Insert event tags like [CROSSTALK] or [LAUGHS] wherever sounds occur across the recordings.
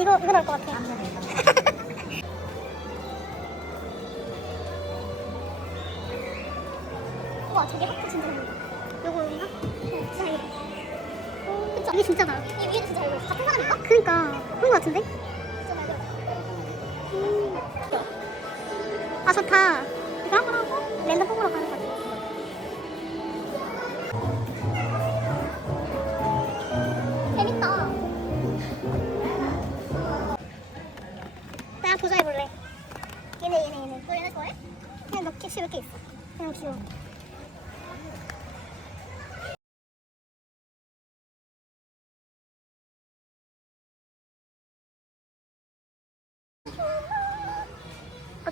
이거, 이거 나올 것 같아. [LAUGHS] 우와, 저게 하트 진짜 예쁘다. 요거인가? 응, 진짜 예뻐. 오, 그쵸? 이게 진짜다. 이 위에도 진짜 예뻐. 같은 사람인가? 그니까. 그런 거 같은데? 음. 아, 좋다.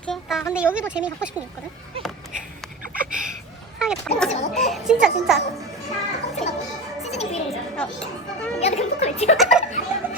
어떡해? 나 근데 여기도 재미 갖고 싶은 게 있거든? [LAUGHS] 사야겠다. [LAUGHS] 진짜, 진짜. 시즈닝 브이로그죠? 어. 미안해, 그럼 토크를 찍어. [LAUGHS]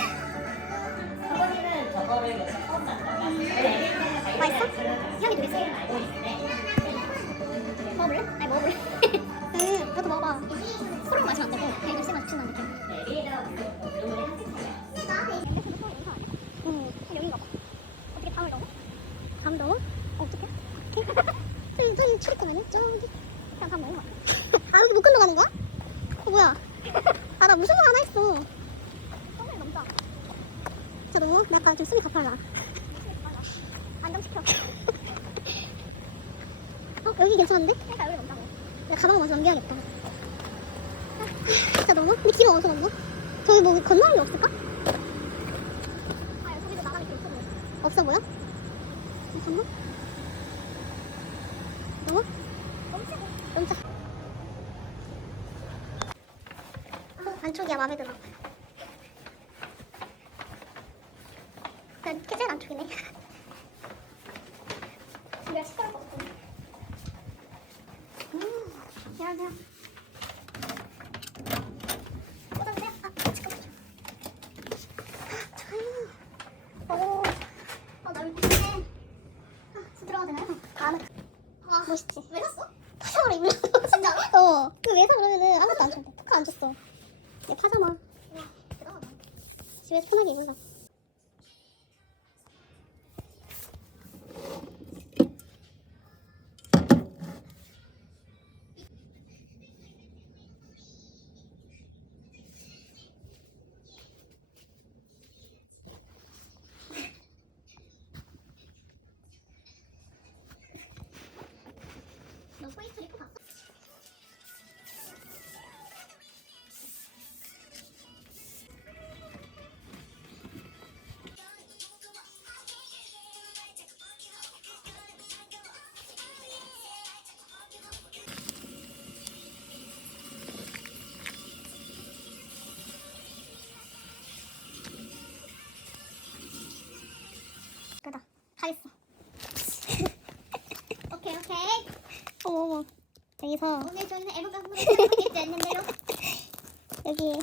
저 너무, 나 약간 좀 숨이 가팔라. 안정시켜. 어, 여기 괜찮은데? 그러니까 여기 넘자고. 나 가방 먼저 넘겨야겠다. 아, 진짜 넘어? 근데 길은 어디서 넘어? 저기 뭐 건너는 게 없을까? 아, 저기도 나가는 게 없어 보여. 없어 보여? 잠깐만. 넘어? 넘자. 어, 안쪽이야, 마음에 들어. 난 제일 안쪽이네. 내가 시끄러울 것 같아. 음? 안 해. 와, 멋있지? 왜 샀어? 파자마를 입으려고. 진짜로? 어. 그왜 사, 그러면은 아무것도 안 줬대. 토카 안 줬어. 내 파자마. 와, 대단하다. 집에서 편하게 입으려고. 오케이 오케이. 어머 여기서 오늘 저희는 앨범 방송을 시작하지 않는데요. [LAUGHS] 여기 [LAUGHS]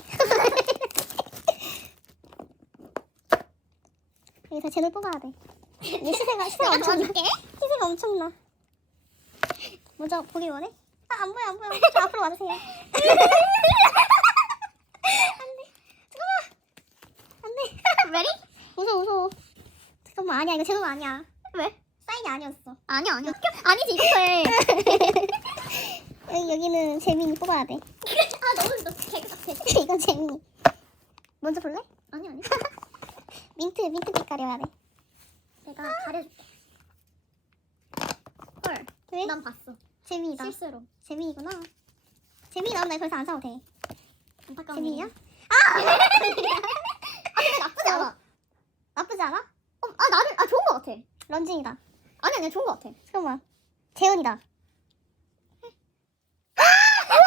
여기서 쟤를 뽑아야 돼. 얘 시세가 시세가 [LAUGHS] 엄청 나. 시세가 엄청나. 먼저 보기 원해? 아 안 보여 안 보여. 저 앞으로 와주세요. 안돼 잠깐만 안돼. 메리? 무서워 무서워. 잠깐만 아니야 이거 제돈 아니야. 왜? 아니었어. 아니야 아니야. 아니지 이거해. [LAUGHS] 여기 여기는 재민이 뽑아야 돼. [LAUGHS] 아 너무 너 개그 같아. [LAUGHS] 이건 재민이. 먼저 볼래? 아니 아니. 민트 민트 빛깔이어야 돼. 내가 가려줄게. 헐. 왜? 난 봤어. 재민이다. 실수로. 재민이구나. 재민이 나오면 나더 이상 안 사도 돼. 안타까운 재민이야? 아! 아 근데 나쁘지 않아. 나쁘지 않아? 어, 아 나를 아 좋은 거 같아. 런쥔이다. 아니 아니 좋은 거 같아. 잠깐만. 재현이다. 아! 뭐야?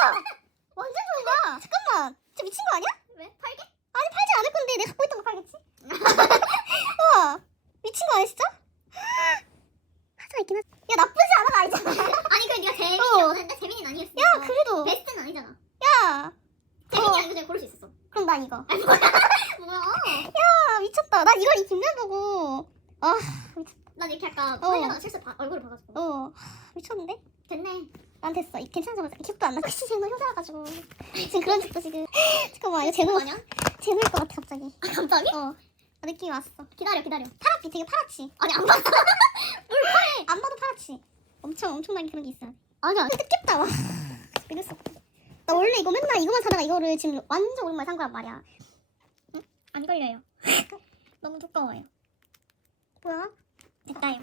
완전 좋은 거야. 잠깐만. 진짜 미친 거 아니야? 왜? 팔게? 아니 팔지 않을 건데 내가 갖고 있던 거 팔겠지? 우와. [LAUGHS] 미친 거 아니야 진짜? 하자 있긴 하지. 야 나쁘지 않아 나 알잖아. [LAUGHS] 아니 그럼 네가 재민이 어. 원했는데 재민이는 아니었어. 야 그래도. 베스트는 아니잖아. 야. 재민이 어. 아니고 내가 고를 수 있었어. 그럼 난 이거. [LAUGHS] 뭐야? 야 미쳤다. 난 이걸 이 뒷면 보고. 아 난 이렇게 약간 어. 보이려다가 실수 봐, 얼굴을 봐가지고. 어 미쳤는데? 됐네. 난 됐어. 이- 괜찮아. 기억도 안 나. 혹시 제노 효자여가지고 지금 그런 짓도 지금 [LAUGHS] 잠깐만 이거 제노 아니야? 제노일 것 같아 갑자기. 아, 갑자기? 어 느낌이 왔어. 기다려, 기다려. 파랗지 되게 파랗지. 아니, 안 봤어. [LAUGHS] 안 봐도 파랗지. 엄청 엄청나게 그런 게 있어야 돼. 아니야. 뜻깊다 와. 믿을 수 없다. 나 원래 이거 맨날 이거만 사다가 이거를 지금 완전 오랜만에 산 거란 말이야. 안 걸려요. [LAUGHS] 너무 두꺼워요. 뭐야? 됐다요.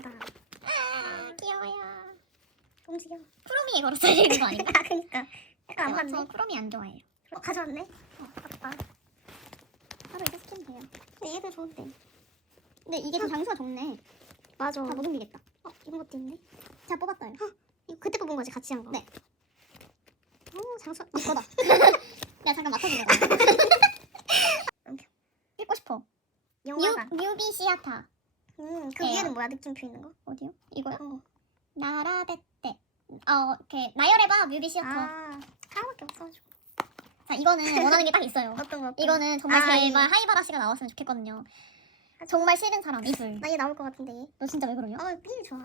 아 귀여워요. 움직여. 크로미에 걸었어야 되는 거 아닌가? [LAUGHS] 아 그니까. 약간 안 저, 맞네. 저 크로미 안 좋아해요. 어, 가져왔네. 어, 아빠. 바로 이거 시키면 돼요. 근데 얘도 좋은데. 근데 이게 좀 장수가 적네. 맞아. 다 못 옮기겠다. 어, 이런 것도 있네. 제가 뽑았어요. 이거 그때 뽑은 거지, 같이 한 거. 네. 오, 장수. 이거다. [LAUGHS] 야 잠깐 맡아주려고. [LAUGHS] 찍고 싶어. 영화관. 뮤, 뮤비 시아타. 음, 그 네. 위에는 뭐야? 느낌표 있는 거? 어디요? 이거요? 어. 나라베떼. 어, 이렇게 나열해봐 뮤비 시아터. 아, 하나밖에 없어가지고. 자 이거는 [LAUGHS] 원하는 게 딱 있어요. 어떤 거? 어떤 이거는 정말 아, 제발 예. 하이바라 씨가 나왔으면 좋겠거든요. 정말 싫은 사람 이슬. 나얘 나올 것 같은데. 얘. 너 진짜 왜 그러냐? 어, 삐 좋아.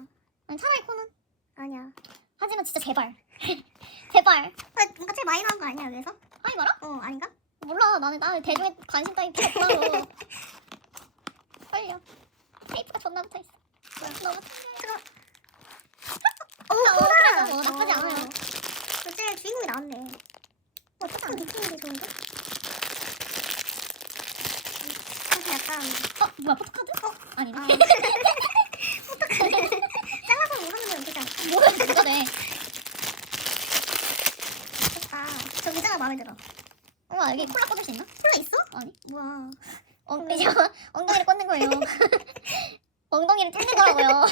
아니 차라리 코는. 아니야. 하지만 진짜 제발. [LAUGHS] 제발. 아, 뭔가 제일 많이 나온 거 아니야, 여기서? 하이바라? 어, 아닌가? 몰라 나는 나는 대중의 관심 따위 필요 없다고. 빨려. 테이프가 존나 붙어 있어. 너무 뜨거. 어, 어, 그래서 뭐 나쁘지 않아요. 어째 주인공이 나왔네. 어, 조금 느낌이 되게 좋은데? 사실 약간 어 뭐야 포토카드? 어 아니네. 아. 잘라서 뭐 하면 되지 않을까? 뭐야 진짜 네. 좋다. 저 의자가 마음에 들어. 우와 여기 콜라 꽂을 수 있나? 콜라 있어? 아니. 뭐야. 엉 이제 엉덩이를 꽂는 거예요. [LAUGHS] 엉덩이를 뚫리더라고요. [LAUGHS]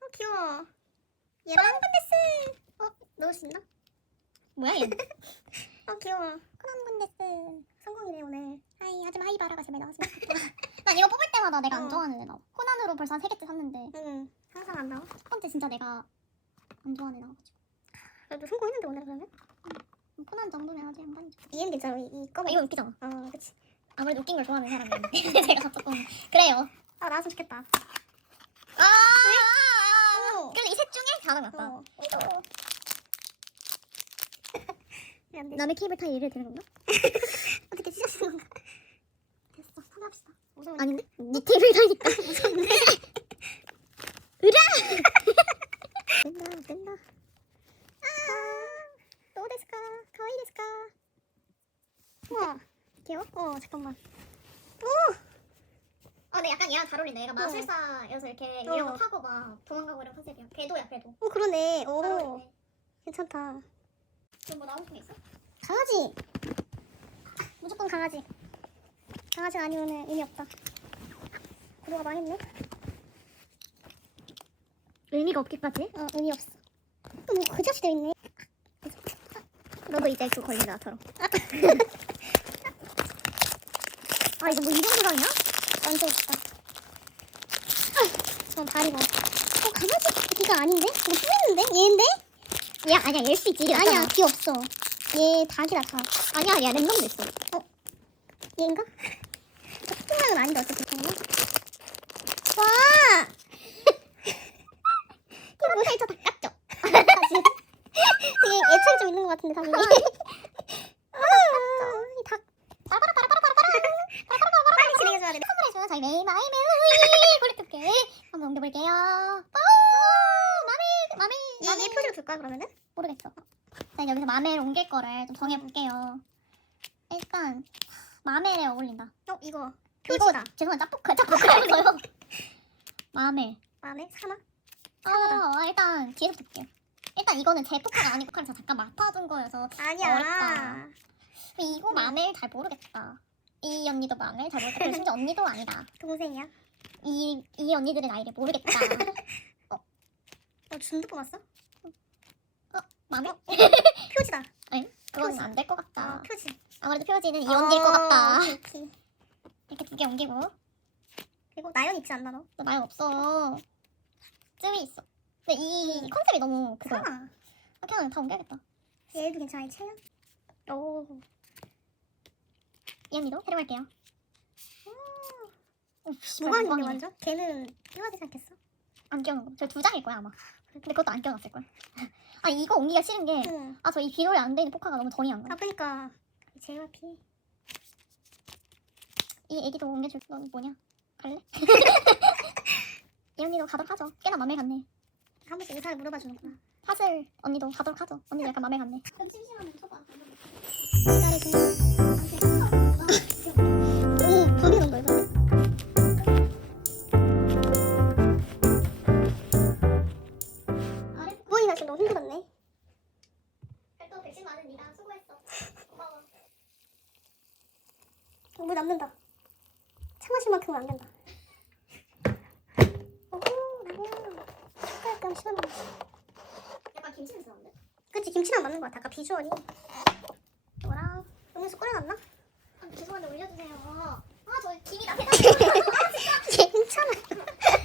어, 귀여워. 얘랑 콘데스. 어, 넣을 수 있나? 뭐야 얘? [LAUGHS] 어, 귀여워. 코난 건데스. 성공이네, 오늘. 하이, 하지마 하이 바라가 제발 나왔으면. 난 이거 뽑을 때마다 내가 안 어. 좋아하는 애 나와. 코난으로 벌써 한 세 개째 샀는데 응, 항상 안 나와. 첫 번째 진짜 내가 안 좋아하는 애 나와가지고. 그래도 성공했는데, 오늘 그러면? 음, 코난 정도면 아직 안 반이죠. 얘는 괜찮아, 이, 이 아, 검은. 이거 웃기잖아. 어, 그치. 아무래도 웃긴 걸 좋아하는 사람이었는데 [LAUGHS] [LAUGHS] 제가 조금 그래요. 아, 나왔으면 좋겠다. 아, 오. 그래도 이셋 중에 가장 낫다. 어. [LAUGHS] 안 돼. 남의 케이블 타이 일을 되는 건가? 어떻게 찢어지는 건가? 됐어, 포기합시다. 아닌데? 네 케이블 타이니까. 무서운데? 된다, 된다. 아, 또 데스까? 가와이 데스까? 우와, 귀여워? 어, 잠깐만. 아, 근데 약간 얘랑 잘 어울린다. 얘가 마술사여서 이렇게 어. 이런 거 타고 막 도망가고 이런 컨셉이야. 궤도야, 궤도. 어, 그러네. 잘 오, 어울리네. 괜찮다. 너뭐 나오고 싶은 게 있어? 강아지. 무조건 강아지. 강아지 가 아니면 의미 없다. 구도가 망했네. 의미가 없기까지? 어, 의미 없어. 또 뭐 그 자식 돼 있네. 너도 이제 그거 걸린다, 나처럼. [LAUGHS] 아 이거 뭐 이 정도랑이야? 완전 좋다. 아, 저 다리 봐. 어 강아지 귀가 아닌데? 이거 뿌였는데? 얘인데? 야, 아니야, 얘일 수 있지. 아니야. 귀 없어. 얘 닭이다 닭. 아니야, 야, 랜덤도 있어. 얘인가? 저 토끼랑은 아닌데 어차피 토끼는. 와! [LAUGHS] 이거 뭐야 저닭 같죠? 되게 애착이 좀 있는 것 같은데 당연히. 아, 이 닭. 빨리 진행해줘야 돼. 선물해주는 저희 메이 마이 멜로디 콜렉트께 한번 옮겨볼게요. 아, 맘에, 맘에, 얘, 얘 표시로 둘까 그러면은? 모르겠어. 자, 여기서 마멜 옮길 거를 좀 정해볼게요. 일단 마멜에 어울린다. 어 이거 이거 표지다. 죄송한 짭포크 짭포크라면서요. 마멜. 마음에 사마? 아, 어, 일단 뒤에서 볼게요. 일단 이거는 제 포카가 아니고 포카를 잠깐 맡아둔 거여서 아니야. 어렵다. 이거 마멜 잘 모르겠다. 이 언니도 마멜 잘 모르겠다. [LAUGHS] 심지어 언니도 아니다. 동생이야. 이, 이 언니들의 나이를 모르겠다. [LAUGHS] 어 준도 뽑았어? 마멜? 표지다. [LAUGHS] 표지. 안될것어 같다. 표지. 아무래도 표지는 이 언니일 것 같다. 오케이. 이렇게 두 개 옮기고. 그리고 나연 있지 않나 너? 너 나이 없어. 쯤이 있어. 근데 이 음. 컨셉이 너무 그거. 사마. 그냥 다 옮겨야겠다. 얘도 괜찮아 이 체형? 오. 이 언니도. 뭐가 아닌데 완전? 걔는 되지 않겠어? 안 끼워놓은 거. 저 두 장일 거야 아마. 근데 그것도 안 거야. [LAUGHS] 아 이거 옮기기가 싫은 게 응. 아 저이 비롤이 안 돼 있는 포카가 너무 안 가. 아 그니까 JYP 이 애기도 옮겨줄 너 뭐냐? 갈래? [LAUGHS] 이 언니도 가도록 하죠. 꽤나 맘에 갔네. 한 번씩 의사를 물어봐 주는구나 사슬 언니도 가도록 하죠. 언니도 약간 맘에 갔네. 그럼 심심하면 쳐봐 기다리세 시원한 거 약간 김치 냄새 나는데? 그치 김치랑 맞는 거 같아 아까 비주얼이 이거랑 음료수 끓여놨나? 아, 죄송한데 올려주세요. 아, 저 김이 나 세상에. [LAUGHS] 괜찮아 정